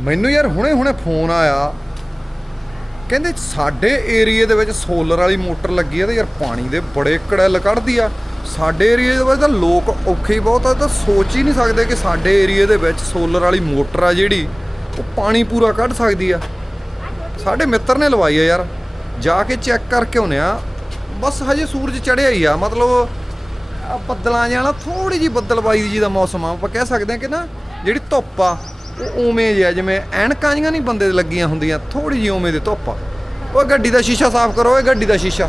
ਮੈਨੂੰ ਯਾਰ ਹੁਣੇ ਹੁਣੇ ਫੋਨ ਆਇਆ। ਕਹਿੰਦੇ ਸਾਡੇ ਏਰੀਏ ਦੇ ਵਿੱਚ ਸੋਲਰ ਵਾਲੀ ਮੋਟਰ ਲੱਗੀ ਆ ਤੇ ਯਾਰ ਪਾਣੀ ਦੇ ਬੜੇ ਕੜੈਲ ਕੱਢਦੀ ਆ। ਸਾਡੇ ਏਰੀਏ ਦੇ ਵਿੱਚ ਤਾਂ ਲੋਕ ਔਖੇ ਹੀ ਬਹੁਤ ਆ, ਤਾਂ ਸੋਚ ਹੀ ਨਹੀਂ ਸਕਦੇ ਕਿ ਸਾਡੇ ਏਰੀਏ ਦੇ ਵਿੱਚ ਸੋਲਰ ਵਾਲੀ ਮੋਟਰ ਆ ਜਿਹੜੀ, ਉਹ ਪਾਣੀ ਪੂਰਾ ਕੱਢ ਸਕਦੀ ਆ। ਸਾਡੇ ਮਿੱਤਰ ਨੇ ਲਵਾਈ ਆ ਯਾਰ। ਜਾ ਕੇ ਚੈੱਕ ਕਰਕੇ ਆਉਨੇ ਆ। ਬਸ ਹਜੇ ਸੂਰਜ ਚੜਿਆ ਹੀ ਆ, ਮਤਲਬ ਬੱਦਲਾਂ ਜਿਹਾ ਨਾ ਥੋੜੀ ਜੀ ਬੱਦਲਬਾਈ ਜੀ ਦਾ ਮੌਸਮ ਆ। ਆਪਾਂ ਕਹਿ ਸਕਦੇ ਆ ਕਿ ਨਾ, ਜਿਹੜੀ ਧੁੱਪ ਆ ਉਹ ਉਵੇਂ ਜਿਹਾ ਜਿਵੇਂ ਐਨਕਾਂ ਜਿਹੀਆਂ ਨਹੀਂ ਬੰਦੇ ਦੇ ਲੱਗੀਆਂ ਹੁੰਦੀਆਂ ਥੋੜੀ ਜਿਹੀ ਉਵੇਂ ਦੇ ਧੁੱਪ। ਆ ਓਏ ਗੱਡੀ ਦਾ ਸ਼ੀਸ਼ਾ ਸਾਫ਼ ਕਰੋ, ਓਏ ਗੱਡੀ ਦਾ ਸ਼ੀਸ਼ਾ।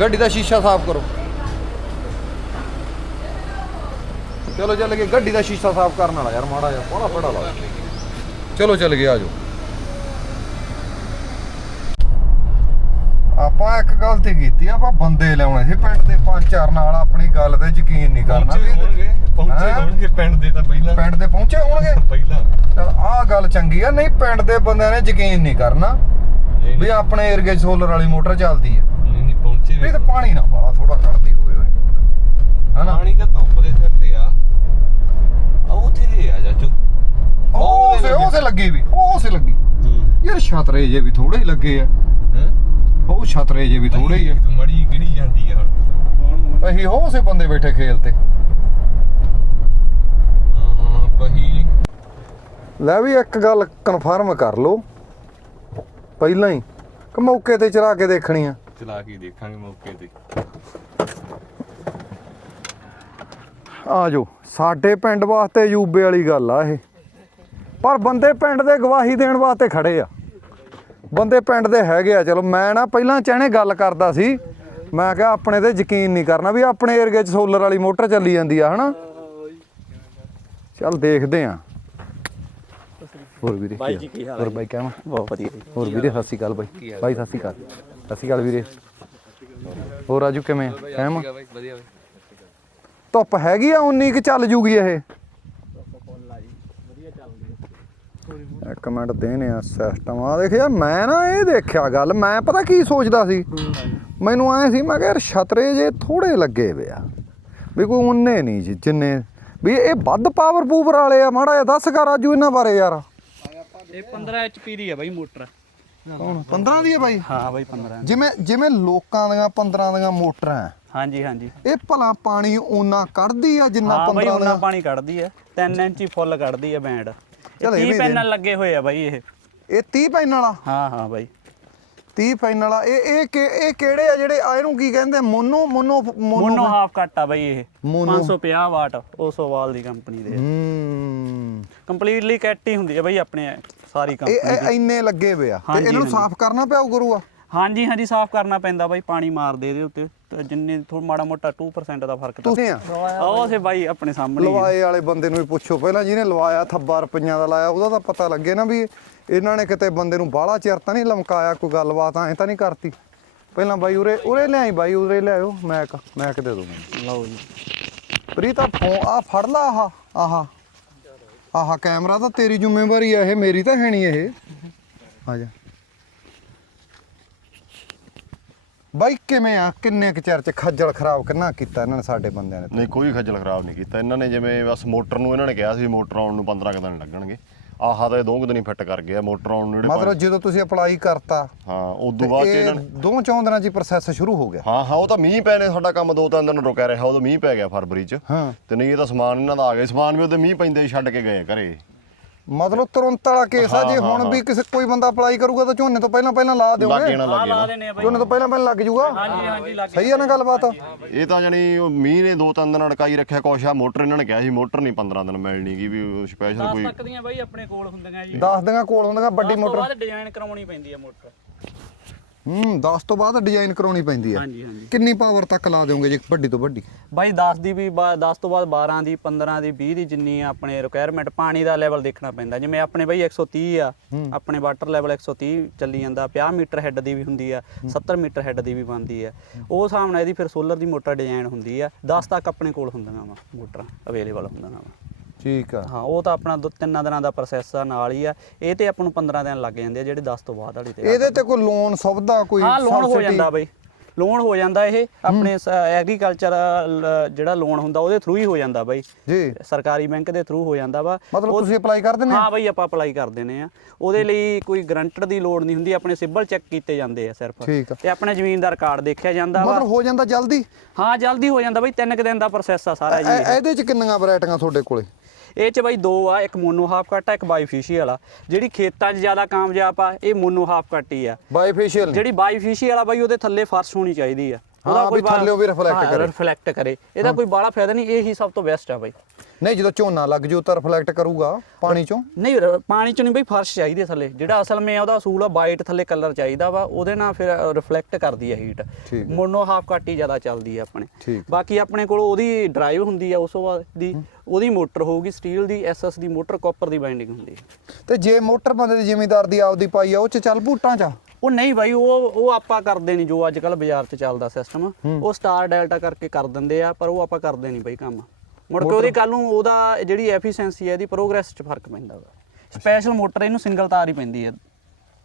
ਗੱਡੀ ਦਾ ਸ਼ੀਸ਼ਾ ਸਾਫ਼ ਕਰੋ। ਚਲੋ ਚੱਲ ਗਏ, ਗੱਡੀ ਦਾ ਸ਼ੀਸ਼ਾ ਸਾਫ਼ ਕਰਨ ਵਾਲਾ ਯਾਰ, ਮਾੜਾ ਜਿਹਾ, ਬੜਾ ਬੜਾ ਲਾ। ਚਲੋ ਚੱਲ ਗਏ ਆਜੋ ਇੱਕ ਗਲਤੀ ਕੀਤੀ ਆਪਾਂ ਬੰਦੇ ਲਿਆਉਣੇ ਸੀ ਪਿੰਡ ਦੇ ਪੰਜ ਚਾਰ ਨਾਲ ਆਪਣੀ ਗੱਲ ਤੇ ਯਕੀਨ ਨਹੀਂ ਕਰਨਾ ਪਹੁੰਚੇ ਹੋਣਗੇ ਪਹੁੰਚੇ ਹੈਂ? ਹੋਣਗੇ ਪਿੰਡ ਦੇ ਤਾਂ ਪਹਿਲਾਂ। ਪਿੰਡ ਦੇ ਪਹੁੰਚੇ ਹੋਣਗੇ? ਪਹਿਲਾਂ। ਚਲ ਆਹ ਗੱਲ ਚੰਗੀ ਆ ਨਹੀਂ ਪਿੰਡ ਦੇ ਬੰਦਿਆਂ ਨੇ ਯਕੀਨ ਨਹੀਂ ਕਰਨਾ ਨਹੀਂ ਵੀ ਆਪਣੇ ਏਰੀਏ 'ਚ ਸੋਲਰ ਵਾਲੀ ਮੋਟਰ ਚੱਲਦੀ ਹੈ ਨਹੀਂ ਨਹੀਂ ਪਹੁੰਚੇ ਵੀ ਤੇ ਪਾਣੀ ਨਾ ਬਾਲਾ ਥੋੜਾ ਕੱਢਦੀ ਹੋਵੇ ਓਏ ਹਨਾ? ਪਾਣੀ ਤਾਂ ਧੁੱਪ ਦੇ ਸਿਰ ਤੇ ਆ। ਆ ਉੱਥੇ ਆ ਚਾਚੂ ਉਹ ਸੇ ਉਹ ਸੇ ਲੱਗੀ ਵੀ ਉਹ ਸੇ ਲੱਗੀ। ਯਾਰ ਛਤਰੇ ਜੇ ਵੀ ਥੋੜੇ ਹੀ ਲੱਗੇ ਆ। ਉਹ ਛਤਰੇ ਜੇ ਵੀ ਥੋੜੇ ਹੀ ਆ। ਤੂੰ ਮੜੀ ਕਿਹੜੀ ਜਾਂਦੀ ਆ ਹੁਣ? ਅਸੀਂ ਉਹ ਸੇ ਬੰਦੇ ਬੈਠੇ ਖੇਲ ਤੇ। ਹਾਂ ਪਹੀ ਲੈ ਵੀ ਇੱਕ ਗੱਲ ਕਨਫਰਮ ਕਰ ਲਓ। ਪਹਿਲਾਂ ਹੀ ਕਿ ਮੌਕੇ ਤੇ ਚਲਾ ਕੇ ਦੇਖਣੀ ਆ। ਚਲਾ ਕੇ ਦੇਖਾਂਗੇ ਮੌਕੇ ਤੇ। ਆ ਜੋ ਸਾਡੇ ਪਿੰਡ ਵਾਸਤੇ ਯੂਬੇ ਵਾਲੀ ਗੱਲ ਆ ਇਹ। ਪਰ ਬੰਦੇ ਪਿੰਡ ਦੇ ਗਵਾਹੀ ਦੇਣ ਵਾਸਤੇ ਖੜੇ ਆ। ਬੰਦੇ ਪਿੰਡ ਦੇ ਹੈਗੇ ਆ ਚਲੋ ਮੈਂ ਨਾ ਪਹਿਲਾਂ ਚਾਹਣੇ ਗੱਲ ਕਰਦਾ ਸੀ। ਮੈਂ ਕਿਹਾ ਆਪਣੇ ਤੇ ਯਕੀਨ ਨਹੀਂ ਕਰਨਾ ਵੀ ਆਪਣੇ ਏਰੀਏ 'ਚ ਸੋਲਰ ਵਾਲੀ ਮੋਟਰ ਚੱਲੀ ਜਾਂਦੀ ਆ ਹਨਾ? ਚੱਲ ਦੇਖਦੇ ਆ। ਹੋਰ ਵੀਰੇ ਬਾਈ ਜੀ ਕੀ ਹਾਲ ਹੋਰ ਬਾਈ ਕਿਵੇਂ ਬਹੁਤ ਵਧੀਆ ਹੋਰ ਵੀਰੇ ਸਤਿ ਸ਼੍ਰੀ ਅਕਾਲ ਬਾਈ। ਬਾਈ ਸਤਿ ਸ਼੍ਰੀ ਅਕਾਲ। ਸਤਿ ਸ਼੍ਰੀ ਅਕਾਲ ਵੀਰੇ। ਹੋਰ ਰਾਜੂ ਕਿਵੇਂ? ਕਹਿਮ ਵਧੀਆ ਧੁੱਪ ਹੈਗੀ ਆ ਉਨੀ ਕਿ ਚੱਲ ਜੂਗੀ ਇਹ? ਇੱਕ ਮਿੰਟ ਦੇਨੇ ਆ ਸਿਸਟਮ ਆ। ਦੇਖ ਯਾਰ ਮੈਂ ਨਾ ਇਹ ਦੇਖਿਆ ਗੱਲ ਮੈਂ ਪਤਾ ਕੀ ਸੋਚਦਾ ਸੀ? ਮੈਨੂੰ ਐ ਸੀ ਮੈਂ ਕਿਹਾ ਯਾਰ ਛਤਰੇ ਜੇ ਥੋੜੇ ਲੱਗੇ ਵੇ ਆ ਵੀ ਕੋਈ ਉਨੇ ਨਹੀਂ ਜੀ ਜਿੰਨੇ। ਵੀ ਇਹ ਵੱਧ ਪਾਵਰ ਪੂਵਰ ਵਾਲੇ ਆ ਮਾੜਾ ਜਿਹਾ ਦੱਸ ਕਰ ਰਾਜੂ ਇਹਨਾਂ ਬਾਰੇ ਯਾਰ। ਇਹ 15 ਐਚਪੀ ਦੀ ਹੈ ਬਾਈ ਮੋਟਰ। ਕੌਣ? 15 ਦੀ ਹੈ ਬਾਈ? ਹਾਂ ਬਾਈ 15 ਜਿਵੇਂ ਜਿਵੇਂ ਲੋਕਾਂ ਦੀਆਂ 15 ਦੀਆਂ ਮੋਟਰਾਂ ਹੈ, ਹਾਂਜੀ ਹਾਂਜੀ। ਇਹ ਭਲਾ ਪਾਣੀ ਓਨਾ ਕੱਢਦੀ ਆ ਜਿੰਨਾ ਹਾਂ ਬਾਈ 15 ਉਹਨਾਂ ਦਾ ਪਾਣੀ ਕੱਢਦੀ ਹੈ 3 ਇੰਚੀ ਫੁੱਲ ਕੱਢਦੀ ਹੈ ਬੈਂਡ। ਚੱਲ ਇਹ ਇਹ ਵੀ 30 ਦੇ। ਪੈਨਲ ਲੱਗੇ ਹੋਏ ਆ ਬਾਈ ਇਹ। ਇਹ 30 ਪੈਨ ਵਾਲਾ? ਹਾਂ ਹਾਂ ਬਾਈ। 30 ਪੈਨ ਵਾਲਾ। ਇਹ ਇਹ ਕਿ- ਇਹ ਕਿਹੜੇ ਆ ਜਿਹੜੇ ਆ ਇਹਨੂੰ ਕੀ ਕਹਿੰਦੇ mono mono mono half cut ਆ ਬਾਈ ਇਹ। ਮੋਨੋ। 550 ਵਾਟ ਓਸੋਵਾਲ ਦੀ ਕੰਪਨੀ ਦੇ। ਹੂੰ। ਕੰਪਲੀਟਲੀ ਕੱਟ ਹੀ ਹੁੰਦੀ ਹੈ ਬਾਈ ਆਪਣੇ ਸਾਰੀ ਇਹ ਕੰਪਨੀ ਇਹ ਇੰਨੇ ਲੱਗੇ ਵੇ ਆ। ਤੇ ਹਾਂਜੀ, ਇਹਨੂੰ ਹਾਂਜੀ। ਸਾਫ਼ ਕਰਨਾ ਪਿਆ ਗੁਰੂਆ? ਹਾਂਜੀ ਹਾਂਜੀ ਸਾਫ਼ ਕਰਨਾ ਪੈਂਦਾ ਬਾਈ ਪਾਣੀ ਮਾਰ ਦੇ ਇਹਦੇ ਉੱਤੇ। ਤੇ ਜਿੰਨੇ ਥੋੜਾ ਮਾੜਾ ਮੋਟਾ 2% ਦਾ ਫ਼ਰਕ ਤਾਂ ਤੁਸੀਂ ਆ? ਉਹ ਸੇ ਬਾਈ ਆਪਣੇ ਸਾਹਮਣੇ ਹੀ ਆ। ਲਵਾਏ ਵਾਲੇ ਬੰਦੇ ਨੂੰ ਵੀ ਪੁੱਛੋ ਪਹਿਲਾਂ ਜਿਹਨੇ ਲਵਾਇਆ ਥੱਬਾ ਰੁਪਈਆਂ ਦਾ ਲਾਇਆ ਉਹਦਾ ਤਾਂ ਪਤਾ ਲੱਗੇ ਨਾ ਵੀ ਇਹਨਾਂ ਨੇ ਕਿਤੇ ਬੰਦੇ ਨੂੰ ਬਾਹਲਾ ਚਿਰ ਤਾਂ ਨਹੀਂ ਲਮਕਾਇਆ ਕੋਈ ਗੱਲਬਾਤ ਐ ਤਾਂ ਨਹੀਂ ਕਰਤੀ। ਪਹਿਲਾਂ ਬਾਈ ਉਰੇ ਉਰੇ ਲਿਆਈ ਬਾਈ ਉਰੇ ਲਿਆਇਓ ਮੈਕ ਮੈਕ ਦੇ ਦੋ ਮੈਨੂੰ। ਲਓ ਜੀ। ਪ੍ਰੀਤਾ ਫੋਨ ਆ ਫੜ ਲਾ ਆਹ ਆਹ। ਆਹ ਕੈਮਰਾ ਤਾਂ ਤੇਰੀ ਜ਼ਿੰਮੇਵਾਰੀ ਆ ਇਹ ਮੇਰੀ ਤਾਂ ਹੈ ਨਹੀਂ ਇਹ। ਆ ਜਾ। ਬਾਈ ਕਿਵੇਂ ਆ? ਕਿੰਨੇ ਕੁ ਚਿਰ ਚ ਖੱਜਲ ਖਰਾਬ ਕਿੰਨਾ ਕੀਤਾ ਇਹਨਾਂ ਨੇ ਸਾਡੇ ਬੰਦਿਆਂ ਨੇ? ਨਹੀਂ ਕੋਈ ਖੱਜਲ ਖਰਾਬ ਨਹੀਂ ਕੀਤਾ। ਇਹਨਾਂ ਨੇ ਜਿਵੇਂ ਬਸ ਮੋਟਰ ਨੂੰ ਇਹਨਾਂ ਨੇ ਕਿਹਾ ਸੀ ਮੋਟਰ ਆਉਣ ਨੂੰ 15 ਕੁ ਦਿਨ ਲੱਗਣਗੇ। ਆਹਾ ਤਾਂ ਇਹ ਦੋ ਕੁ ਦਿਨ ਹੀ ਫਿੱਟ ਕਰ ਗਿਆ ਮੋਟਰ ਆਉਣ ਨੂੰ ਜਿਹੜੇ ਮਤਲਬ ਜਦੋਂ ਤੁਸੀਂ ਅਪਲਾਈ ਕਰਤਾ ਹਾਂ ਉਦੋਂ ਬਾਅਦ ਚ ਇਹਨਾਂ ਨੇ ਦੋ ਚੌਂ ਦਿਨਾਂ ਚ ਪ੍ਰੋਸੈਸ ਸ਼ੁਰੂ ਹੋ ਗਿਆ? ਹਾਂ ਹਾਂ ਉਹ ਤਾਂ ਮੀਂਹ ਪੈ ਨੇ ਸਾਡਾ ਕੰਮ ਦੋ ਤਿੰਨ ਦਿਨ ਰੁਕਿਆ ਰਿਹਾ ਉਦੋਂ ਮੀਂਹ ਪੈ ਗਿਆ ਫਰਵਰੀ ਚ। ਹਾਂ। ਤੇ ਨਹੀਂ ਇਹ ਤਾਂ ਸਮਾਨ ਇਹਨਾਂ ਦਾ ਆ ਗਿਆ ਸਮਾਨ ਵੀ ਉਹਦੇ ਮੀਂਹ ਪੈਂਦੇ ਹੀ ਛੱਡ ਕੇ ਗਏ ਘਰੇ। ਮਤਲਬ ਤੁਰੰਤ ਵਾਲਾ ਕੇਸ ਆ ਹਾਂ, ਜੇ ਹੁਣ ਵੀ। ਕਿਸੇ ਕੋਈ ਬੰਦਾ ਅਪਲਾਈ ਕਰੂਗਾ ਤਾਂ ਝੋਨੇ ਤੋਂ ਪਹਿਲਾਂ ਪਹਿਲਾਂ ਲਾ ਲੱਗ ਦਿਓਗੇ ਜਾਣਾ ਲੱਗ ਲਾ ਜਾਣਾ ਦੇਣੇ ਆ ਬਾਈ। ਝੋਨੇ ਤੋਂ ਪਹਿਲਾਂ ਪਹਿਲਾਂ ਲੱਗ ਜੂਗਾ? ਹਾਂਜੀ ਹਾਂਜੀ ਲੱਗ ਸਹੀ ਆ ਨਾ ਗੱਲਬਾਤ? ਇਹ ਤਾਂ ਜਾਨੀ ਉਹ ਮੀਂਹ ਨੇ ਦੋ ਤਿੰਨ ਦਿਨ ਅੜਕਾਈ ਰੱਖਿਆ ਕੁਛ ਆ ਮੋਟਰ ਇਹਨਾਂ ਨੇ ਕਿਹਾ ਸੀ ਮੋਟਰ ਨਹੀਂ 15 ਦਿਨ ਮਿਲਣੀ ਗੀ ਵੀ ਸਪੈਸ਼ਲ 10 ਕੋਈ ਤੱਕ ਦੀਆਂ ਬਾਈ ਆਪਣੇ ਕੋਲ ਹੁੰਦੀਆਂ ਜੀ। ਦੱਸ ਦਿਆਂ ਕੋਲ ਹੁੰਦੀਆਂ ਵੱਡੀ ਉਸ ਤੋਂ ਮੋਟਰ। ਬਾਅਦ ਡਿਜ਼ਾਈਨ ਕਰਾਉਣੀ ਪੈਂਦੀ ਹੈ ਮੋਟਰ। ਹੂੰ 10 ਤੋਂ ਬਾਅਦ ਡਿਜ਼ਾਈਨ ਕਰਾਉਣੀ ਪੈਂਦੀ ਹਾਂਜੀ ਹਾਂਜੀ। ਕਿੰਨੀ ਪਾਵਰ ਤੱਕ ਲਾ ਦਿਓਗੇ ਜੀ ਵੱਡੀ ਤੋਂ ਵੱਡੀ? ਬਾਈ 10 ਦੀ ਵੀ 10 ਤੋਂ ਬਾਅਦ 12 ਦੀ 15 ਦੀ 20 ਦੀ ਜਿੰਨੀ ਆਪਣੇ ਰਿਕੁਆਇਰਮੈਂਟ ਪਾਣੀ ਦਾ ਲੈਵਲ ਦੇਖਣਾ ਪੈਂਦਾ। ਜਿਵੇਂ ਆਪਣੇ ਬਾਈ 130 ਆ ਆਪਣੇ ਵਾਟਰ ਲੈਵਲ 130 ਚੱਲੀ ਜਾਂਦਾ 50 ਮੀਟਰ ਹੈੱਡ ਦੀ ਵੀ ਹੁੰਦੀ ਆ 70 ਮੀਟਰ ਹੈੱਡ ਦੀ ਵੀ ਬਣਦੀ ਆ। ਉਹ ਹਿਸਾਬ ਨਾਲ ਇਹਦੀ ਫਿਰ ਸੋਲਰ ਦੀ ਮੋਟਰ ਡਿਜ਼ਾਈਨ ਹੁੰਦੀ ਆ। 10 ਤੱਕ ਆਪਣੇ ਕੋਲ ਹੁੰਦੀਆਂ ਵਾ ਮੋਟਰਾਂ ਅਵੇਲੇਬਲ ਹੁੰਦੀਆਂ ਵਾ। ਠੀਕ ਆ। ਹਾਂ ਉਹ ਤਾਂ ਆਪਣਾ ਦੋ ਤਿੰਨਾਂ ਦਿਨਾਂ ਦਾ ਪ੍ਰੋਸੈਸ ਆ ਨਾਲ ਹੀ ਆ। ਇਹ ਤੇ ਆਪਾਂ ਨੂੰ 15 ਦਿਨ ਲੱਗ ਜਾਂਦੇ ਆ ਜਿਹੜੇ 10 ਤੋਂ ਬਾਅਦ ਵਾਲੀ ਤੇ। ਇਹਦੇ ਤੇ ਕੋਈ ਲੋਨ ਸੁਵਿਧਾ ਕੋਈ ਹਾਂ ਲੋਨ ਹੋ? ਜਾਂਦਾ ਬਈ। ਲੋਨ ਹੋ ਜਾਂਦਾ ਇਹ ਆਪਣੇ ਐਗਰੀਕਲਚਰ ਜਿਹੜਾ ਲੋਨ ਹੁੰਦਾ ਉਹਦੇ ਥਰੂ ਹੀ ਹੋ ਜਾਂਦਾ ਬਾਈ। ਜੀ। ਸਰਕਾਰੀ ਬੈਂਕ ਦੇ ਥਰੂ ਹੋ ਜਾਂਦਾ ਵਾ। ਮਤਲਬ ਤੁਸੀਂ ਅਪਲਾਈ ਕਰ ਦਿੰਦੇ ਹਾਂ ਬਾਈ ਆਪਾਂ ਅਪਲਾਈ ਕਰ ਦਿੰਦੇ ਆ। ਉਹਦੇ ਲਈ ਕੋਈ ਗਰੰਟਰ ਦੀ ਲੋੜ ਨਹੀਂ ਹੁੰਦੀ ਆਪਣੇ ਸਿਬਲ ਚੈੱਕ ਕੀਤੇ ਜਾਂਦੇ ਆ ਸਿਰਫ। ਤੇ ਆਪਣੇ ਜ਼ਮੀਨ ਦਾ ਰਿਕਾਰਡ ਦੇਖਿਆ ਜਾਂਦਾ ਵਾ। ਮਤਲਬ ਹੋ ਜਾਂਦਾ ਜਲਦੀ? ਹਾਂ ਜਲਦੀ ਹੋ ਜਾਂਦਾ ਬਾਈ ਤਿੰਨ ਕੁ ਦਿਨ ਦਾ ਪ੍ਰੋਸੈਸ ਆ ਸਾਰਾ ਜੀ ਇਹ- ਇਹ। ਇਹਦੇ ਚ ਕਿੰਨੀਆਂ ਵੈਰਾਈਟੀਆਂ ਤੁਹਾਡੇ ਕੋਲੇ? ਇਹ ਚ ਬਾਈ ਦੋ ਆ ਇੱਕ ਮੋਨੋ ਹਾਫ ਕੱਟ ਆ ਇੱਕ ਬਾਈਫੀਸ਼ੀਅਲ ਆ। ਜਿਹੜੀ ਖੇਤਾਂ 'ਚ ਜ਼ਿਆਦਾ ਕਾਮਯਾਬ ਆ ਇਹ ਮੋਨੋ ਹਾਫ ਕੱਟ ਹੀ ਆ। ਬਾਈਫੇਸ਼ੀਅਲ ਜਿਹੜੀ ਬਾਈਫੀਸ਼ੀਅਲ ਆ ਬਾਈ ਉਹਦੇ ਥੱਲੇ ਫਰਸ਼ ਹੋਣੀ ਚਾਹੀਦੀ ਆ। ਵੀ ਬਾ- ਥੱਲਿਓਂ ਵੀ ਹਾਂ, ਕਰੇ। reflect ਕਰੇ। ਇਹਦਾ ਕੋਈ ਬਾਹਲਾ ਫਾਇਦਾ ਨਹੀਂ ਇਹ ਹੀ ਸਭ ਤੋਂ ਬੈਸਟ ਆ ਬਾਈ। ਨਹੀਂ ਜਦੋਂ ਝੋਨਾ ਲੱਗ ਜੂ ਤਾਂ ਰਿਫਲੈਕਟ ਕਰੂਗਾ ਪਾਣੀ ਚੋਂ। ਨਹੀਂ ਪਾਣੀ ਚ ਨਹੀਂ ਬਈ ਫਰਸ਼ ਚਾਹੀਦੀ ਥੱਲੇ। ਜਿਹੜਾ ਅਸਲ ਮੇ ਉਹਦਾ ਅਸੂਲ ਆ ਵਾਈਟ ਥੱਲੇ ਕਲਰ ਚਾਹੀਦਾ ਵਾ ਉਹਦੇ ਨਾਲ ਫਿਰ ਰਿਫਲੈਕਟ ਕਰਦੀ ਹੈ ਹੀਟ। ਮੋਨੋ ਹਾਫ ਕੱਟ ਹੀ ਜ਼ਿਆਦਾ ਚੱਲਦੀ ਹੈ ਆਪਣੇ। ਬਾਕੀ ਆਪਣੇ ਕੋਲ ਉਹਦੀ ਡਰਾਈਵ ਹੁੰਦੀ ਆ ਉਸ ਤੋਂ ਬਾਅਦ ਦੀ ਉਹਦੀ ਮੋਟਰ ਹੋਊਗੀ ਸਟੀਲ ਦੀ ਐਸਐਸ ਦੀ ਮੋਟਰ ਕਾਪਰ ਦੀ ਬਾਈਂਡਿੰਗ ਹੁੰਦੀ ਹੈ ਤੇ ਜੇ ਮੋਟਰ ਬੰਦੇ ਦੀ ਜ਼ਿਮੀਦਾਰ ਦੀ ਆਪਦੀ ਪਾਈ ਆ ਉਹ ਚ ਚੱਲ ਬੂਟਾਂ ਚ? ਉਹ ਨਹੀਂ ਬਾਈ ਉਹ ਉਹ ਆਪਾਂ ਕਰਦੇ ਨਹੀਂ ਜੋ ਅੱਜ ਕੱਲ ਬਾਜ਼ਾਰ 'ਚ ਚੱਲਦਾ ਸਿਸਟਮ ਉਹ ਸਟਾਰ ਡੈਲਟਾ ਕਰਕੇ ਕਰ ਦਿੰਦੇ ਆ ਪਰ ਉਹ ਆਪਾਂ ਕਰਦੇ ਨਹੀਂ ਬਾਈ ਕੰਮ। ਮੁੜ ਕੇ ਉਹਦੀ ਕੱਲ ਨੂੰ ਉਹਦਾ ਜਿਹੜੀ ਐਫੀਸ਼ੀਐਂਸੀ ਹੈ ਇਹਦੀ ਪ੍ਰੋਗਰੈਸ 'ਚ ਫ਼ਰਕ ਪੈਂਦਾ ਵਾ ਸਪੈਸ਼ਲ ਮੋਟਰ ਇਹਨੂੰ ਸਿੰਗਲ ਤਾਰ ਹੀ ਪੈਂਦੀ ਹੈ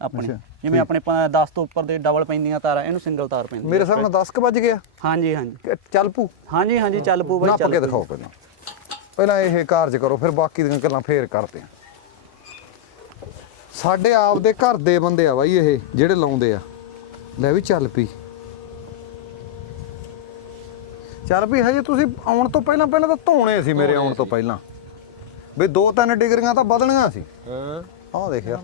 ਆਪਣੀ। ਜਿਵੇਂ ਆਪਣੇ 10 ਤੋਂ ਉੱਪਰ ਦੇ ਡਬਲ ਪੈਂਦੀਆਂ ਤਾਰਾਂ ਇਹਨੂੰ ਸਿੰਗਲ ਤਾਰ ਪੈਂਦੀ ਮੇਰੇ ਹਿਸਾਬ ਨਾਲ 10 ਕ ਵੱਜ ਗਿਆ। ਹਾਂਜੀ ਹਾਂਜੀ। ਚੱਲ ਪੂ ਹਾਂਜੀ ਹਾਂਜੀ ਚੱਲ ਪੂ ਬਾਈ ਚੱਲ ਕੇ। ਦਿਖਾਓ ਪਹਿਲਾਂ। ਪਹਿਲਾਂ ਇਹ ਕਾਰਜ ਕਰੋ ਫਿਰ ਬਾਕੀ ਦੀਆਂ ਗੱਲਾਂ ਫੇਰ ਕਰਦੇ ਆ। ਸਾਡੇ ਆਪ ਦੇ ਘਰ ਦੇ ਬੰਦੇ ਆ ਬਾਈ ਇਹ ਜਿਹੜੇ ਲਾਉਂਦੇ ਆ। ਲੈ ਵੀ ਚੱਲ ਪਈ। ਚੱਲ ਪਈ ਹਜੇ ਤੁਸੀਂ ਆਉਣ ਤੋਂ ਪਹਿਲਾਂ ਪਹਿਲਾਂ ਤਾਂ ਧੋਣੇ ਸੀ ਮੇਰੇ ਆਉਣ ਤੋਂ ਪਹਿਲਾਂ। ਵੀ 2-3 ਡਿਗਰੀਆਂ ਤਾਂ ਵਧਣੀਆਂ ਸੀ। ਹਾਂ। ਆਹ ਦੇਖਿਆ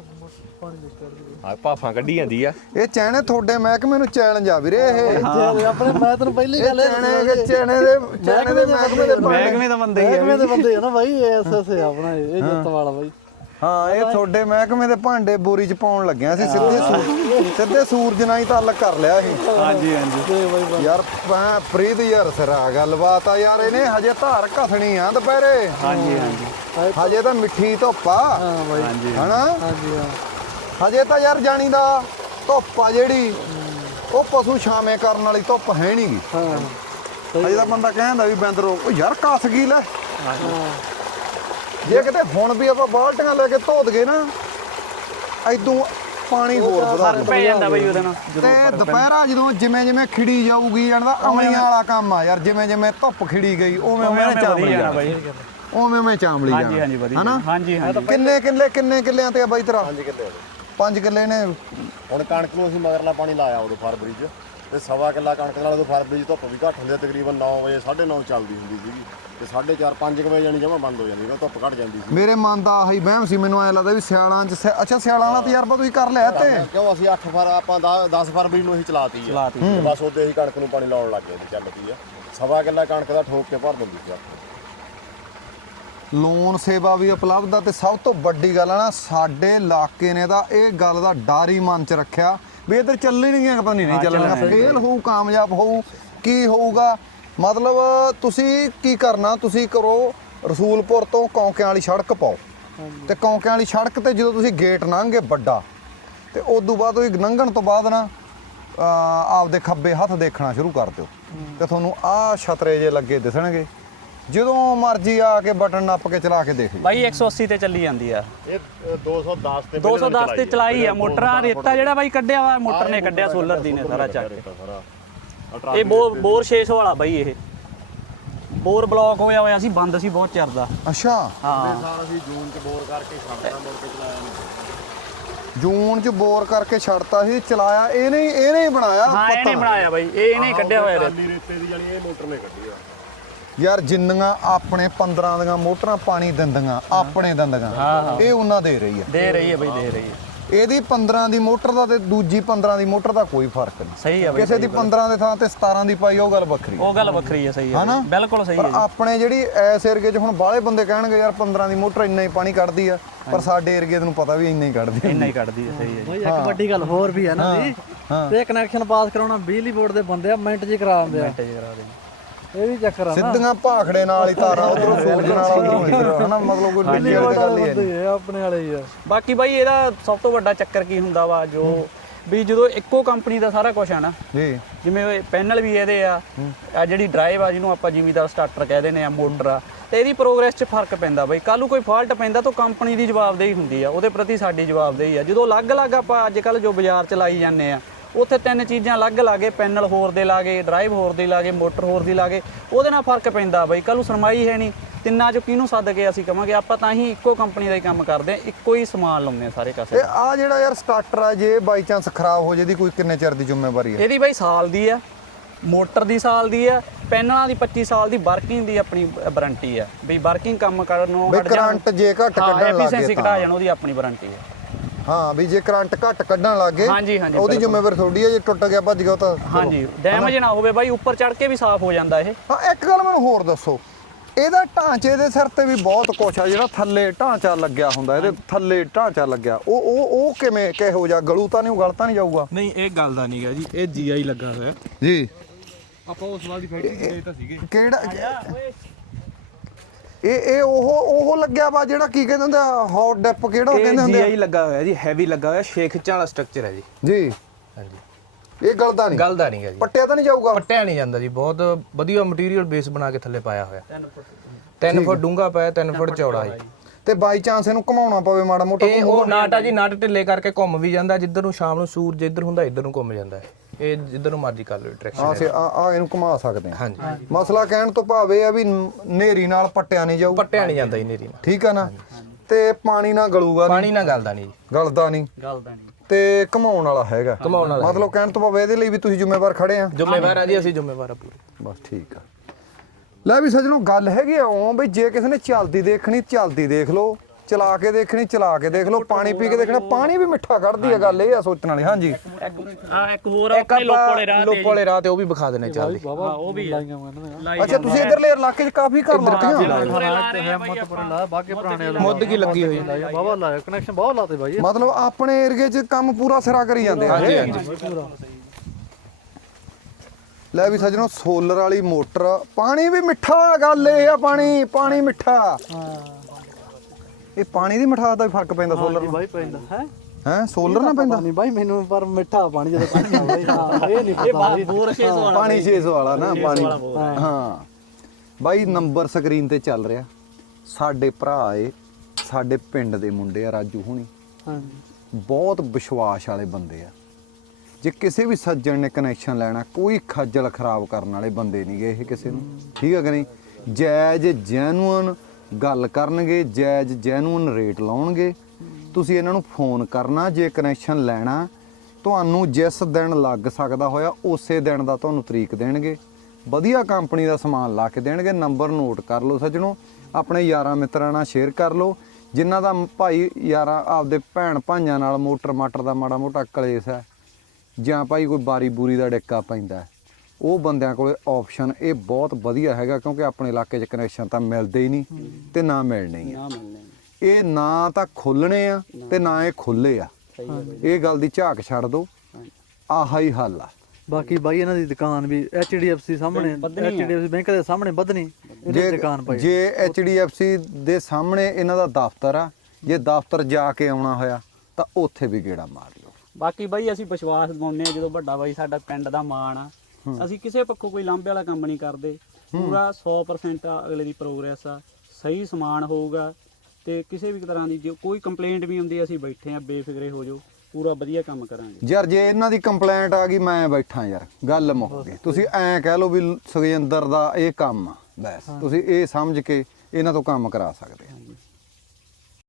ਆ ਭਾਫਾਂ ਕੱਢੀ ਜਾਂਦੀ ਆ। ਇਹ ਚੈਣੇ ਤੁਹਾਡੇ ਮਹਿਕਮੇ ਨੂੰ ਚੈਲੰਜ ਆ ਵੀਰੇ ਇਹ। ਆਪਣੇ ਮੈਂ ਤੈਨੂੰ ਪਹਿਲੀ ਗੱਲ ਇਹ ਚੈਣੇ ਦੇ ਚੈਣੇ ਦੇ ਚੈਣੇ ਦੇ ਮਹਿਕਮੇ ਦੇ। ਮਹਿਕਮੇ ਦਾ ਬੰਦਾ ਹੀ ਹੈ ਮਹਿਕਮੇ ਦੇ ਬੰਦੇ ਆ ਨਾ ਬਾਈ ਐਸਐਸ ਆ ਆਪਣਾ ਇਹ ਜੱਤ ਵਾਲਾ ਬਾਈ। ਹਾਂ ਇਹ ਤੁਹਾਡੇ ਮਹਿਕਮੇ ਦੇ ਭਾਂਡੇ ਬੋਰੀ ਚ ਪਾਉਣ ਲੱਗਿਆ ਸੀ ਸਿੱਧੇ ਸੂਰ ਸਿੱਧੇ ਸੂਰਜ ਨਾਲ ਹੀ ਤਾਲਕ ਕਰ ਲਿਆ ਸੀ। ਹਾਂਜੀ ਹਾਂਜੀ। ਯਾਰ ਮੈਂ ਪ੍ਰੀਤ ਯਾਰ ਸਰਾ ਗੱਲਬਾਤ ਆ ਯਾਰ ਇਹਨੇ ਹਜੇ ਧਾਰ ਘਸਣੀ ਆ ਦੁਪਹਿਰੇ। ਹਾਂਜੀ ਹਾਂਜੀ। ਹਜੇ ਤਾਂ ਮਿੱਠੀ ਧੁੱਪ ਆ। ਹਾਂ ਬਾਈ। ਹਨਾ? ਹਾਂਜੀ ਹਾਂ। ਹਜੇ ਤਾਂ ਯਾਰ ਜਾਣੀ ਦਾ ਧੁੱਪ ਆ ਜਿਹੜੀ ਉਹ ਪਸ਼ੂ ਛਾਵੇਂ ਕਰਨ ਵਾਲੀ ਧੁੱਪ ਹੈ ਨਹੀਂਗੀ ਹਾਂ। ਹਜੇ ਤਾਂ ਬੰਦਾ ਕਹਿੰਦਾ ਵੀ ਬੰਦਰੋ ਉਹ ਯਾਰ ਕੱਸ ਗਈ ਲੈ। ਹਾਂ। ਜੇ ਕਿਤੇ ਹੁਣ ਵੀ ਆਪਾਂ ਬਾਲਟੀਆਂ ਲੈ ਕੇ ਧੋ ਦਗੇ ਨਾ ਐਦੋਂ ਪਾਣੀ ਹੋਰ ਵਧਾ ਫ਼ਰਕ ਪੈ ਜਾਂਦਾ ਬਾਈ ਉਹਦੇ ਨਾਲ। ਤੇ ਦੁਪਹਿਰਾ ਜਦੋਂ ਜਿਵੇਂ ਜਿਵੇਂ ਖਿੜੀ ਜਾਊਗੀ ਜਾਣਦਾ ਅਮਲੀਆਂ ਵਾਲਾ ਕੰਮ ਆ ਯਾਰ ਜਿਵੇਂ ਜਿਵੇਂ ਧੁੱਪ ਖਿੜੀ ਗਈ ਉਵੇਂ ਉਵੇਂ ਵਧੀਆ ਜਾਣਾ। ਬਾਈ। ਉਵੇਂ ਉਵੇਂ ਚਾਂਬਲੀ ਜਾਣਾ। ਹਾਂਜੀ ਹਾਂਜੀ ਵਧੀਆ। ਹਨਾ? ਹਾਂਜੀ ਹਾਂਜੀ। ਕਿੰਨੇ ਕਿੱਲੇ ਕਿੰਨੇ ਕਿੱਲਿਆਂ ਤੇ ਆ ਬਾਈ ਤੇਰਾ? 5 ਕਿੱਲੇ 5 ਕਿੱਲੇ ਨੇ। ਹੁਣ ਕਣਕ ਨੂੰ ਅਸੀਂ ਮਗਰਲਾ ਪਾਣੀ ਲਾਇਆ ਉਦੋਂ ਫਰਵਰੀ 'ਚ। ਤੇ ਸਵਾ ਕਿੱਲਾ ਕਣਕ ਨਾਲ ਉਦੋਂ ਫਰਵਰੀ 'ਚ ਧੁੱਪ ਵੀ ਘੱਟ ਹੁੰਦੀ ਆ, ਤਕਰੀਬਨ 9 ਵਜੇ 9:30 ਚੱਲਦੀ ਹੁੰਦੀ ਸੀਗੀ। ਤੇ 4:30 5 ਵਜੇ ਜਾਣੀ ਜਮਾ ਬੰਦ ਹੋ ਜਾਂਦੀ ਸੀ ਧੁੱਪ ਘੱਟ ਜਾਂਦੀ ਸੀ। ਮੇਰੇ ਮਨ ਦਾ ਆਹੀ ਵਹਿਮ ਸੀ ਮੈਨੂੰ ਐ ਲੱਗਦਾ ਵੀ ਸਿਆਲਾਂ ਚ ਅੱਛਾ ਸਿਆਲਾਂ ਵਾਲਾ ਤਜਰਬਾ ਤੁਸੀਂ ਕਰ ਲਿਆ ਤੇ ਕਿਉਂ ਅਸੀਂ 8 ਫਰ ਆਪਾਂ 10 ਫਰਵਰੀ ਨੂੰ ਅਸੀਂ ਚਲਾਤੀ ਆ। ਚਲਾਤੀ। ਤੇ ਬਸ ਉਹਦੇ ਅਸੀਂ ਕਣਕ ਨੂੰ ਪਾਣੀ ਲਾਉਣ ਲੱਗ ਗਏ ਸੀ ਚੱਲ ਪਈ ਆ। ਸਵਾ ਕਿੱਲਾ ਕਣਕ ਦਾ ਠੋਕ ਕੇ ਭਰ ਦਿੰਦੀ ਸੀ ਆਪਾਂ। ਲੋਨ ਸੇਵਾ ਵੀ ਉਪਲਬਧ ਆ ਤੇ ਸਭ ਤੋਂ ਵੱਡੀ ਗੱਲ ਆ ਨਾ ਸਾਡੇ ਇਲਾਕੇ ਨੇ ਤਾਂ ਇਹ ਗੱਲ ਦਾ ਡਰ ਹੀ ਮਨ ਚ ਰੱਖਿਆ। ਵੀ ਇਧਰ ਚੱਲੇ ਨਹੀਂ ਗਿਆ ਪਤਾ ਨਹੀਂ ਨਹੀਂ ਚੱਲਣਾ ਫੇਲ ਹੋਊ ਕਾਮਯਾਬ ਹੋਊ ਕੀ ਹੋਊਗਾ? ਮਤਲਬ ਤੁਸੀਂ ਕੀ ਕਰਨਾ? ਤੁਸੀਂ ਕਰੋ ਰਸੂਲਪੁਰ ਤੋਂ ਕੌਂਕਿਆਂ ਵਾਲੀ ਸੜਕ ਪਾਓ। ਤੇ ਕੌਂਕਿਆਂ ਵਾਲੀ ਸੜਕ ਤੇ ਜਦੋਂ ਤੁਸੀਂ ਗੇਟ ਲੰਘਗੇ ਵੱਡਾ ਤੇ ਉਸ ਤੋਂ ਬਾਅਦ ਉਹ ਲੰਘਣ ਤੋਂ ਬਾਅਦ ਨਾ ਆਪਦੇ ਖੱਬੇ ਹੱਥ ਦੇਖਣਾ ਸ਼ੁਰੂ ਕਰ ਦਿਓ। ਤੇ ਤੁਹਾਨੂੰ ਆਹ ਛਤਰੇ ਜੇ ਲੱਗੇ ਦਿਸਣਗੇ। ਜਦੋਂ ਮਰਜ਼ੀ ਆ ਕੇ ਬਟਨ ਨੱਪ ਕੇ ਚਲਾ ਕੇ ਦੇਖ ਲਿਓ। ਬਾਈ 180 ਤੇ ਚੱਲੀ ਜਾਂਦੀ ਆ। ਇਹ ਅ, 210 ਤੇ 210 ਤੇ ਚਲਾਈ ਆ। ਮੋਟਰਾਂ ਰੇਤਾ ਜਿਹੜਾ ਬਾਈ ਕੱਢਿਆ ਵਾ ਮੋਟਰ ਨੇ ਕੱਢਿਆ ਸੋਲਰ ਦੀ ਨੇ ਸਾਰਾ ਚੱਕ। ਇਹ ਬੋਰ ਬੋਰ 600 ਵਾਲਾ ਬਾਈ ਇਹ। ਬੋਰ ਬਲੌਕ ਹੋਇਆ ਹੋਇਆ ਸੀ ਬੰਦ ਸੀ ਬਹੁਤ ਚਿਰ ਦਾ। ਅੱਛਾ। ਹਾਂ। ਸਾਲ ਅਸੀਂ ਜੂਨ 'ਚ ਬੋਰ ਕਰਕੇ ਛੱਡਦਾ ਮੁੜ ਕੇ ਚਲਾਇਆ ਨਹੀਂ। ਜੂਨ ਚ ਬੋਰ ਕਰਕੇ ਛੱਡਤਾ ਸੀ ਚਲਾਇਆ ਇਹਨੇ ਇਹਨੇ ਹੀ ਬਣਾਇਆ ਹਾਂ ਪਤਾ ਇਹਨੇ। ਬਣਾਇਆ ਬਾਈ ਇਹ ਇਹਨੇ ਕੱਢਿਆ ਹੋਇਆ ਰੇਤਾ। ਦੀ ਜਾਨੀ ਇਹ ਮੋਟਰ ਨੇ ਕੱਢੀ ਆ। ਯਾਰ ਜਿੰਨੀਆਂ ਆਪਣੇ 15 ਦੀਆਂ ਮੋਟਰਾਂ ਪਾਣੀ ਦਿੰਦੀਆਂ ਆਪਣੇ ਦਿੰਦੀਆਂ। ਇਹ ਉਹਨਾਂ ਦੇ ਰਹੀ ਆ ਦੇ ਰਹੀ ਹੈ ਬਾਈ ਦੇ ਰਹੀ ਹੈ। ਇਹਦੀ 15 ਦੀ ਮੋਟਰ ਦਾ ਤੇ ਦੂਜੀ 15 ਦੀ ਮੋਟਰ ਦਾ ਕੋਈ ਫ਼ਰਕ ਨਹੀਂ। ਸਹੀ ਬਾਈ ਕਿਸੇ ਦੀ 15 ਦੇ ਥਾਂ ਤੇ 17 ਦੀ ਪਾਈ ਉਹ ਗੱਲ ਵੱਖਰੀ ਉਹ ਗੱਲ ਵੱਖਰੀ ਹੈ ਸਹੀ ਹੈ ਹਨਾ? ਬਿਲਕੁਲ ਸਹੀ ਹੈ ਆਪਣੇ ਜਿਹੜੀ ਐਸ ਏਰੀਏ 'ਚ ਹੁਣ ਬਾਹਲੇ ਬੰਦੇ ਕਹਿਣਗੇ ਯਾਰ 15 ਦੀ ਮੋਟਰ ਇੰਨਾ ਹੀ ਪਾਣੀ ਕੱਢਦੀ ਆ ਪਰ ਸਾਡੇ ਏਰੀਏ ਨੂੰ ਪਤਾ ਵੀ ਇੰਨਾ ਹੀ ਕੱਢਦੀ ਆ। ਇੰਨਾ ਹੀ ਕੱਢਦੀ ਹੈ ਸਹੀ ਹੈ ਬਾਈ ਇੱਕ ਵੱਡੀ ਗੱਲ ਹੋਰ ਵੀ ਹੈ ਨਾ ਜੀ। ਤੇ ਕਨੈਕਸ਼ਨ ਪਾਸ ਕਰਾਉਣਾ ਬਿਜਲੀ ਬੋਰਡ ਦੇ ਬੰਦੇ ਆ ਮਿੰਟ 'ਚ ਹੀ ਕਰਾ ਦਿੰਦੇ ਆ। ਮਿੰਟ 'ਚ ਕਰਾ ਦੇਣੀ ਇਹ ਵੀ ਚੱਕਰ ਆ ਨਾ। ਸਿੱਧੀਆਂ ਭਾਖੜੇ ਨਾਲ ਹੀ ਤਾਰਾਂ ਉਧਰੋਂ ਸੂਰਜ ਨਾਲ ਉਧਰੋਂ ਇੱਧਰ ਹਨਾ? ਮਤਲਬ ਕੋਈ ਬਿਜਲੀ ਵਾਲੀ ਗੱਲ ਹੀ ਹੈ ਆਪਣੇ ਵਾਲੇ ਹੀ ਆ। ਬਾਕੀ ਬਾਈ ਇਹਦਾ ਸਭ ਤੋਂ ਵੱਡਾ ਚੱਕਰ ਕੀ ਹੁੰਦਾ ਵਾ ਜੋ ਵੀ ਜਦੋਂ ਇੱਕੋ ਕੰਪਨੀ ਦਾ ਸਾਰਾ ਕੁਝ ਆ ਨਾ ਜੀ। ਜਿਵੇਂ ਪੈਨਲ ਵੀ ਇਹਦੇ ਆ ਆ ਜਿਹੜੀ ਡਰਾਈਵ ਆ ਜਿਹਨੂੰ ਆਪਾਂ ਜਿਮੀਦਾਰ ਸਟਾਰਟਰ ਕਹਿ ਦਿੰਦੇ ਆ ਮੋਟਰ ਆ ਤੇ ਇਹਦੀ ਪ੍ਰੋਗਰੈਸ 'ਚ ਫ਼ਰਕ ਪੈਂਦਾ ਬਈ। ਕੱਲ ਨੂੰ ਕੋਈ ਫਾਲਟ ਪੈਂਦਾ ਤਾਂ ਕੰਪਨੀ ਦੀ ਜਵਾਬਦੇਹੀ ਹੁੰਦੀ ਆ ਉਹਦੇ ਪ੍ਰਤੀ ਸਾਡੀ ਜਵਾਬਦੇਹੀ ਆ। ਜਦੋਂ ਅਲੱਗ-ਅਲੱਗ ਆਪਾਂ ਅੱਜ ਕੱਲ ਜੋ ਬਾਜ਼ਾਰ ਚ ਲਾਈ ਜਾਂਦੇ ਆ ਉੱਥੇ ਤਿੰਨ ਚੀਜ਼ਾਂ ਅਲੱਗ ਲਾਗੇ ਪੈਨਲ ਹੋਰ ਦੇ ਲਾਗੇ ਡਰਾਈਵ ਹੋਰ ਦੇ ਲਾਗੇ ਮੋਟਰ ਹੋਰ ਦੀ ਲਾਗੇ ਉਹਦੇ ਨਾਲ ਫ਼ਰਕ ਪੈਂਦਾ ਬਈ ਕੱਲ ਨੂੰ ਸਰਮਾਈ ਹੈ ਨਹੀਂ ਤਿੰਨਾਂ ਚੋਂ ਕਿਹਨੂੰ ਸੱਦ ਕੇ ਅਸੀਂ ਕਵਾਂਗੇ? ਆਪਾਂ ਤਾਂ ਹੀ ਇੱਕੋ ਕੰਪਨੀ ਦਾ ਹੀ ਕੰਮ ਕਰਦੇ ਹਾਂ ਇੱਕੋ ਹੀ ਸਮਾਨ ਲਾਉਂਦੇ ਹਾਂ ਸਾਰੇ ਕਾਸੇ ਆ ਜਿਹੜਾ ਯਾਰ ਸਟਾਰਟਰ ਆ ਜੇ ਬਾਈ ਚਾਂਸ ਖਰਾਬ ਹੋ ਜੇ ਦੀ ਕੋਈ ਕਿੰਨੇ ਚਿਰ ਦੀ ਜ਼ਿੰਮੇਵਾਰੀ ਹੈ ਇਹਦੀ ਬਾਈ ਸਾਲ ਦੀ ਆ ਮੋਟਰ ਦੀ ਸਾਲ ਦੀ ਆ ਪੈਨਲਾਂ ਦੀ 25 ਸਾਲ ਦੀ ਵਰਕਿੰਗ ਦੀ ਆਪਣੀ ਵਾਰੰਟੀ ਆ। ਵੀ ਵਰਕਿੰਗ ਕੰਮ ਕਰਨ ਨੂੰ ਬਈ ਹਟ ਜਾਣ- ਕਰੰਟ ਜੇ ਘੱਟ ਹਾਂ, ਕੱਢਣ ਲੱਗ efficiency ਘਟਾ ਤਾਂ। ਜਾਣ ਉਹਦੀ ਆਪਣੀ ਵਾਰੰਟੀ ਹੈ ਹਾਂ ਵੀ ਜੇ ਕਰੰਟ ਘੱਟ ਕੱਢਣ ਲੱਗ ਗਏ ਹਾਂਜੀ, ਹਾਂਜੀ, ਉਹਦੀ। ਜ਼ਿੰਮੇਵਾਰੀ ਥੋੜੀ ਹੈ ਜੇ ਟੁੱਟ ਗਿਆ ਭੱਜ ਗਿਆ ਤਾਂ ਹਾਂਜੀ ਡੈਮੇਜ ਨਾ ਹੋਵੇ ਬਾਈ ਉੱਪਰ ਚੜ ਕੇ ਵੀ ਸਾਫ਼ ਹੋ ਜਾਂਦਾ ਇਹ। ਹਾਂ ਇੱਕ ਗੱਲ ਮੈਨੂੰ ਹੋਰ ਦੱਸੋ। ਇਹਦਾ ਢਾਂਚੇ ਦੇ ਸਿਰ ਤੇ ਵੀ ਬਹੁਤ ਕੁਛ ਆ ਜਿਹੜਾ ਥੱਲੇ ਢਾਂਚਾ ਲੱਗਿਆ ਹੁੰਦਾ ਇਹਦੇ ਥੱਲੇ ਢਾਂਚਾ ਲੱਗਿਆ। ਉਹ ਉਹ ਉਹ ਕਿਵੇਂ ਕਿਹੋ ਜਿਹਾ ਗਲੂ ਤਾਂ ਨਹੀਂ ਉਹ ਗਲ ਤਾਂ ਨਹੀਂ ਜਾਊਗਾ? ਨਹੀਂ ਇਹ ਗੱਲ ਦਾ ਨਹੀਂਗਾ ਜੀ ਇਹ ਜੀਆਈ ਲੱਗਾ ਹੋਇਆ। ਜੀ। ਆਪਾਂ ਉਸ ਵਾਰ ਦੀ ਫੈਕਟਰੀ ਗਏ ਤਾਂ ਸੀਗੇ। ਕਿਹੜਾ ਇਹ ਇਹ ਉਹ ਉਹ ਲੱਗਿਆ ਵਾ ਜਿਹੜਾ ਕੀ ਕਹਿੰਦੇ ਹੁੰਦੇ ਆ ਹੌਟ ਡਿਪ ਕਿਹੜਾ ਇਹ ਕਹਿੰਦੇ ਹੁੰਦੇ ਆ? ਲੱਗਾ ਹੋਇਆ ਜੀ ਹੈਵੀ ਲੱਗਾ ਹੋਇਆ ਸ਼ੇਖ ਚਾਲਾ ਸਟਰਕਚਰ ਹੈ ਜੀ। ਜੀ। ਹਾਂਜੀ। ਇਹ ਗਲਦਾ ਨਹੀਂ? ਗੱਲ ਦਾ ਨਹੀਂਗਾ ਜੀ। ਪੱਟਿਆ ਤਾਂ ਨਹੀਂ ਜਾਊਗਾ? ਪੱਟਿਆ ਨਹੀਂ ਜਾਂਦਾ ਜੀ ਬਹੁਤ ਵਧੀਆ ਮਟੀਰੀਅਲ ਬੇਸ ਬਣਾ ਕੇ ਥੱਲੇ ਪਾਇਆ ਹੋਇਆ। 3 ਫੁੱਟ ਡੂੰਘਾ ਪਾਇਆ 3 ਫੁੱਟ ਚੌੜਾ ਜੀ। ਤੇ ਬਾਈ ਚਾਂਸ ਇਹਨੂੰ ਘਮਾਉਣਾ ਪਵੇ ਮਾੜਾ ਮੋਟਾ ਇਹ ਉਹ ਨਾਟ ਆ ਜੀ ਨਾਟ ਢਿੱਲੇ ਕਰਕੇ ਘੁੰਮ ਵੀ ਜਾਂਦਾ ਜਿੱਧਰ ਨੂੰ ਸ਼ਾਮ ਨੂੰ ਸੂਰਜ ਇੱਧਰ ਹੁੰਦਾ ਇੱਧਰ ਨੂੰ ਘੁੰਮ ਜਾਂਦਾ ਹੈ। ਇਹ ਜਿੱਧਰ ਨੂੰ ਮਰਜ਼ੀ ਕਰ ਲਓ ਆ ਡਾਇਰੈਕਸ਼ਨ ਸੇ ਆ ਆ ਇਹਨੂੰ ਘੁਮਾ ਸਕਦੇ ਆ ਹਾਂਜੀ। ਮਸਲਾ ਕਹਿਣ ਤੋਂ ਭਾਵੇਂ ਆ ਵੀ ਨੇਰੀ ਨਾਲ ਪੱਟਿਆ ਨਹੀਂ ਜਾਊ। ਪੱਟਿਆ ਨਹੀਂ ਜਾਂਦਾ ਜੀ ਨੇਰੀ ਨਾਲ। ਠੀਕ ਆ ਨਾ? ਤੇ ਪਾਣੀ ਨਾਲ ਗਲੂਗਾ ਪਾਣੀ ਨਾਲ ਗਲਦਾ ਨਹੀਂ ਜੀ। ਗਲਦਾ ਨਹੀਂ? ਗੱਲ ਤਾਂ ਨਹੀਂ। ਤੇ ਘਮਾਉਣ ਵਾਲਾ ਹੈਗਾ। ਘੁਮਾਉਣ ਵਾਲਾ ਮਤਲਬ ਕਹਿਣ ਤੋਂ ਭਾਵੇਂ ਇਹਦੇ ਲਈ ਵੀ ਤੁਸੀਂ ਜ਼ਿੰਮੇਵਾਰ ਖੜੇ ਆ? ਜ਼ਿੰਮੇਵਾਰ ਆ ਜੀ ਅਸੀਂ ਜ਼ਿੰਮੇਵਾਰ ਆ ਪੂਰੇ। ਬਸ ਠੀਕ ਆ। ਲੈ ਵੀ ਸੱਜਣੋ ਗੱਲ ਹੈਗੀ ਆ ਉਹ ਵੀ ਜੇ ਕਿਸੇ ਨੇ ਚੱਲਦੀ ਦੇਖਣੀ ਚੱਲਦੀ ਦੇਖ ਲਓ। ਚਲਾ ਕੇ ਦੇਖਣੀ ਚਲਾ ਕੇ ਦੇਖ ਲਓ ਪਾਣੀ ਪੀ ਕੇ ਦੇਖਣਾ ਪਾਣੀ ਵੀ ਮਿੱਠਾ ਕੱਢਦੀ ਆ ਗੱਲ ਇਹ ਆ ਸੋਚਣ ਵਾਲੀ ਹਾਂਜੀ। ਆ ਇੱਕ ਹੋਰ ਆਪਾਂ ਲੋਪੋ ਵਾਲੇ ਰਾਹ ਤੇ ਉਹ ਵੀ ਵਿਖਾ ਦੇਣੇ ਚੱਲਦੀ ਬਾਬਾ ਉਹ ਵੀ ਲਾਈਆਂ ਮੈਂ ਇਹਨਾਂ ਅੱਛਾ ਤੁਸੀਂ ਇਧਰਲੇ ਇਲਾਕੇ 'ਚ ਕਾਫੀ ਘਰ ਦਿੱਤੀਆਂ ਨੇ ਹਿੰਮਤਪੁਰ ਲਾ ਬਾਗੇ ਪੁਰਾਣੇ ਵਾਲੇ ਮੁੱਦ ਕੀ ਲੱਗੀ ਹੋਈ ਲਾਇਆ ਬਾਬਾ ਲਾਇਆ ਕਨੈਕਸ਼ਨ ਬਹੁਤ ਲਾਤੇ ਬਾਈ। ਮਤਲਬ ਆਪਣੇ ਏਰੀਏ 'ਚ ਕੰਮ ਪੂਰਾ ਸਿਰਾ ਕਰੀ ਜਾਂਦੇ ਆ। ਹਾਂਜੀ ਇਹ। ਹਾਂਜੀ। ਲੈ ਵੀ ਸੱਜਣੋ ਸੋਲਰ ਵਾਲੀ ਮੋਟਰ ਪਾਣੀ ਵੀ ਮਿੱਠਾ ਗੱਲ ਇਹ ਆ ਪਾਣੀ ਪਾਣੀ ਮਿੱਠਾ। ਹਾਂ। ਇਹ ਪਾਣੀ ਦੀ ਮਿਠਾਸ ਦਾ ਵੀ ਫ਼ਰਕ ਪੈਂਦਾ ਸੋਲਰ ਜੀ ਬਾਈ ਪੈਂਦਾ। ਹੈ? ਹੈ? ਸੋਲਰ ਨਾ ਪੈਂਦਾ? ਨਹੀਂ ਬਾਈ ਮੈਨੂੰ ਪਰ ਮਿੱਠਾ ਪਾਣੀ ਜਦੋਂ ਪੈਂਦਾ ਬਾਈ ਹਾਂ ਇਹ ਨਹੀਂ ਪਤਾ ਬਾਈ। ਬੋਰ 600 ਵਾਲਾ ਪਾਣੀ 600 ਵਾਲਾ ਨਾ ਪਾਣੀ। ਹਾਂ। ਬਾਈ ਨੰਬਰ ਸਕਰੀਨ ਤੇ ਚੱਲ ਰਿਹਾ। ਸਾਡੇ ਭਰਾ ਏ ਸਾਡੇ ਪਿੰਡ ਦੇ ਮੁੰਡੇ ਆ ਰਾਜੂ ਹੁਣੀ। ਹਾਂਜੀ। ਬਹੁਤ ਵਿਸ਼ਵਾਸ ਵਾਲੇ ਬੰਦੇ ਆ। ਜੇ ਕਿਸੇ ਵੀ ਸੱਜਣ ਨੇ ਕਨੈਕਸ਼ਨ ਲੈਣਾ ਕੋਈ ਖੱਜਲ ਖਰਾਬ ਕਰਨ ਵਾਲੇ ਬੰਦੇ ਨਹੀਂ ਗਏ ਇਹ ਕਿਸੇ ਨੂੰ। ਠੀਕ ਹੈ ਕਿ ਨਹੀਂ? ਜਾਇਜ਼ ਜੈਨੂਅਨ ਗੱਲ ਕਰਨਗੇ, ਜਾਇਜ਼ ਜੈਨੂਅਨ ਰੇਟ ਲਾਉਣਗੇ। ਤੁਸੀਂ ਇਹਨਾਂ ਨੂੰ ਫੋਨ ਕਰਨਾ, ਜੇ ਕਨੈਕਸ਼ਨ ਲੈਣਾ, ਤੁਹਾਨੂੰ ਜਿਸ ਦਿਨ ਲੱਗ ਸਕਦਾ ਹੋਇਆ, ਉਸੇ ਦਿਨ ਦਾ ਤੁਹਾਨੂੰ ਤਰੀਕ ਦੇਣਗੇ। ਵਧੀਆ ਕੰਪਨੀ ਦਾ ਸਮਾਨ ਲਾ ਕੇ ਦੇਣਗੇ ਨੰਬਰ ਨੋਟ ਕਰ ਲਓ ਸੱਜਣੋ, ਆਪਣੇ ਯਾਰਾਂ ਮਿੱਤਰਾਂ ਨਾਲ ਸ਼ੇਅਰ ਕਰ ਲਓ। ਜਿਨ੍ਹਾਂ ਦਾ ਭਾਈ ਯਾਰਾਂ, ਆਪਦੇ ਭੈਣ ਭਾਈਆਂ ਨਾਲ ਮੋਟਰ ਮਾਟਰ ਦਾ ਮਾੜਾ ਮੋਟਾ ਕਲੇਸ਼ ਹੈ, ਜਾਂ ਭਾਈ ਕੋਈ ਬਾਰੀ ਬੂਰੀ ਦਾ ਡਿੱਕਾ ਪੈਂਦਾ ਉਹ ਬੰਦਿਆਂ ਕੋਲੇ ਆਪਸ਼ਨ ਇਹ ਬਹੁਤ ਵਧੀਆ ਹੈਗਾ ਕਿਉਂਕਿ ਆਪਣੇ ਇਲਾਕੇ 'ਚ ਕਨੈਕਸ਼ਨ ਤਾਂ ਮਿਲਦੇ ਹੀ ਨਹੀਂ ਤੇ ਨਾ ਮਿਲਣੇ ਹੀ ਆ। ਇਹ ਨਾ ਤਾਂ ਖੁੱਲਣੇ ਆ ਤੇ ਨਾ ਇਹ ਖੁੱਲੇ ਆ। ਇਹ ਗੱਲ ਦੀ ਝਾਕ ਛੱਡ ਦਿਓ। ਆਹਾ ਹੀ ਹੱਲ ਆ। ਬਾਕੀ ਬਾਈ ਇਹਨਾਂ ਦੀ ਦੁਕਾਨ ਵੀ HDFC ਸਾਹਮਣੇ HDFC ਬੈਂਕ ਦੇ ਸਾਹਮਣੇ ਦੀ ਜੇ ਦੁਕਾਨ ਪਾਈ ਜੇ HDFC ਦੇ ਸਾਹਮਣੇ ਇਹਨਾਂ ਦਾ ਦਫ਼ਤਰ ਆ ਜੇ ਦਫ਼ਤਰ ਜਾ ਕੇ ਆਉਣਾ ਹੋਇਆ ਤਾਂ ਉੱਥੇ ਵੀ ਗੇੜਾ ਮਾਰ ਲਿਓ। ਬਾਕੀ ਬਾਈ ਅਸੀਂ ਵਿਸ਼ਵਾਸ ਦਿਵਾਉਂਦੇ ਆ ਜਦੋਂ ਵੱਡਾ ਬਾਈ ਸਾਡਾ ਪਿੰਡ ਦਾ ਮਾਣ ਆ ਅਸੀਂ ਕਿਸੇ ਪੱਖੋਂ ਕੋਈ ਲਾਂਭੇ ਵਾਲਾ ਕੰਮ ਨਹੀਂ ਕਰਦੇ। ਪੂਰਾ 100% ਅਗਲੇ ਦੀ ਪ੍ਰੋਗਰੈਸ ਆ। ਸਹੀ ਸਮਾਨ ਹੋਊਗਾ ਤੇ ਕਿਸੇ ਵੀ ਤਰ੍ਹਾਂ ਦੀ ਜੇ ਕੋਈ ਕੰਪਲੇਂਟ ਵੀ ਹੁੰਦੀ ਅਸੀਂ ਬੈਠੇ ਆ ਬੇਫਿਕਰੇ ਹੋ ਜਾਓ। ਪੂਰਾ ਵਧੀਆ ਕੰਮ ਕਰਾਂਗੇ। ਯਾਰ ਜੇ ਇਹਨਾਂ ਦੀ ਕੰਪਲੇਂਟ ਆ ਗਈ ਮੈਂ ਬੈਠਾ ਯਾਰ। ਗੱਲ ਮੁੱਕ ਗਈ। ਤੁਸੀਂ ਐਂ ਕਹਿ ਲਓ ਵੀ ਸੁਖਜਿੰਦਰ ਦਾ ਇਹ ਕੰਮ ਆ ਬਸ। ਤੁਸੀਂ ਇਹ ਸਮਝ ਕੇ ਇਹਨਾਂ ਤੋਂ ਕੰਮ ਕਰਾ ਸਕਦੇ ਆ।